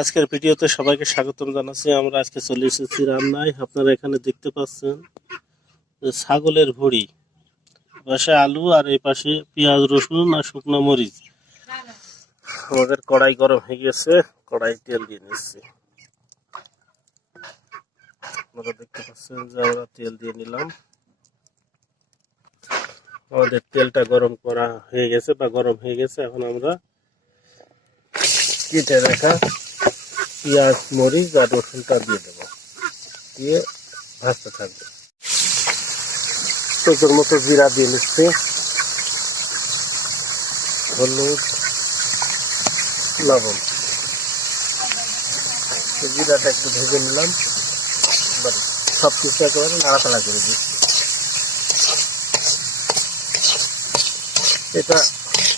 আজকের ভিডিওতে সবাইকে স্বাগতম জানাচ্ছি। আমরা আজকে চলে এসেছি রান্নায়। আপনারা এখানে দেখতে পাচ্ছেন যে ছাগলের ভুঁড়ি, পাশে আলু আর এই পাশে পেঁয়াজ রসুন আর শুকনো মরিচ। আমাদের কড়াই গরম হয়ে গেছে, কড়াই তেল দিয়ে নিচ্ছি। আপনারা দেখতে পাচ্ছেন যে আমরা তেল দিয়ে নিলাম। আমাদের তেলটা গরম করা হয়ে গেছে বা গরম হয়ে গেছে। এখন আমরা কেটে রাখা পেঁয়াজ মরিচ আর রসুনটা দিয়ে দেবো, দিয়ে ভাজতে থাকবে। চোখের মতো জিরা দিয়ে নিচ্ছে, হলুদ, লবণ। জিরাটা একটু ভেজে নিলাম, সব কিছু একেবারে নাড়াচাড়া করে দিচ্ছি। এটা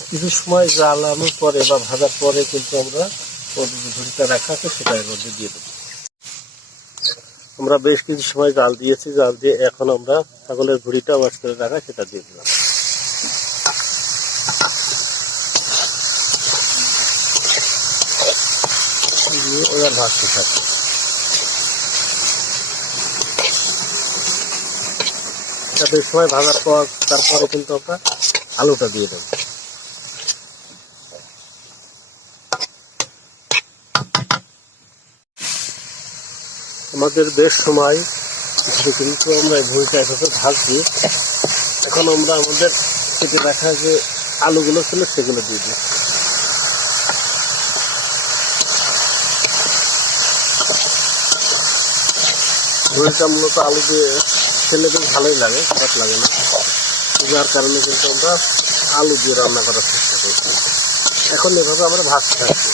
কিছু সময় জ্বালানোর পরে বা ভাজার পরে কিন্তু আমরা ঝুড়িটা রাখা আছে সেটা এর মধ্যে দিয়ে দেবো। আমরা বেশ কিছু সময় জাল দিয়েছি, জাল দিয়ে এখন আমরা ছাগলের ভুঁড়িটা ওয়াশ করে রাখা সেটা দিয়ে দিলাম। দিয়ে এবার ভাজতে থাকবে। এটা বেশ সময় ভাজার পর তারপরে কিন্তু আমরা আলুটা দিয়ে দেবো। আমাদের বেশ সময় কিন্তু আমরা এই ভুঁড়িটা এভাবে ভাজছি। এখন আমরা আমাদের কেটে রাখা যে আলুগুলো ছিল সেগুলো দিয়ে দিই। ভুঁড়িটা মূলত আলু দিয়ে খেলে বেশ ভালোই লাগে, খারাপ লাগে না। যার কারণে কিন্তু আমরা আলু দিয়ে রান্না করার চেষ্টা করছি। এখন এভাবে আমরা ভাজতে থাকছি।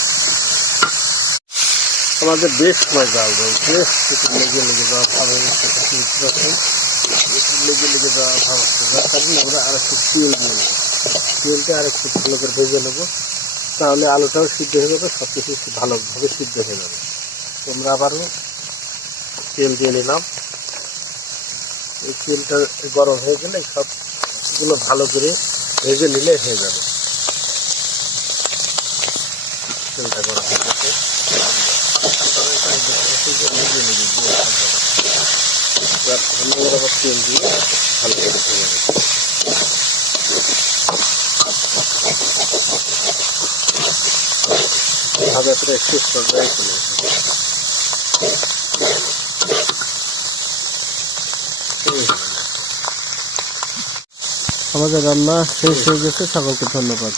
আমাদের বেশ সময় জাল রয়েছে, লেগে লেগে যাওয়া ভাব লেগে লেগে যাওয়া ভাব হচ্ছে। যার কারণে আমরা আরেকটু তেল দিয়ে নেবো, তেলটা আরেকটু ভালো করে ভেজে নেবো, তাহলে আলুটাও সিদ্ধ হয়ে যাবে, সব কিছু ভালোভাবে সিদ্ধ হয়ে যাবে। আমরা আবারও তেল দিয়ে নিলাম। এই তেলটা গরম হয়ে গেলে সবগুলো ভালো করে ভেজে নিলে হয়ে যাবে। তেলটা গরম হয়ে গেছে, তেল দিয়ে ভালো করে ভেজে নেব। ভাজা করে শেষ পর্যায়ে চলে এসেছে। আমাদের রান্না শেষ হয়ে গেছে। সকলকে ধন্যবাদ।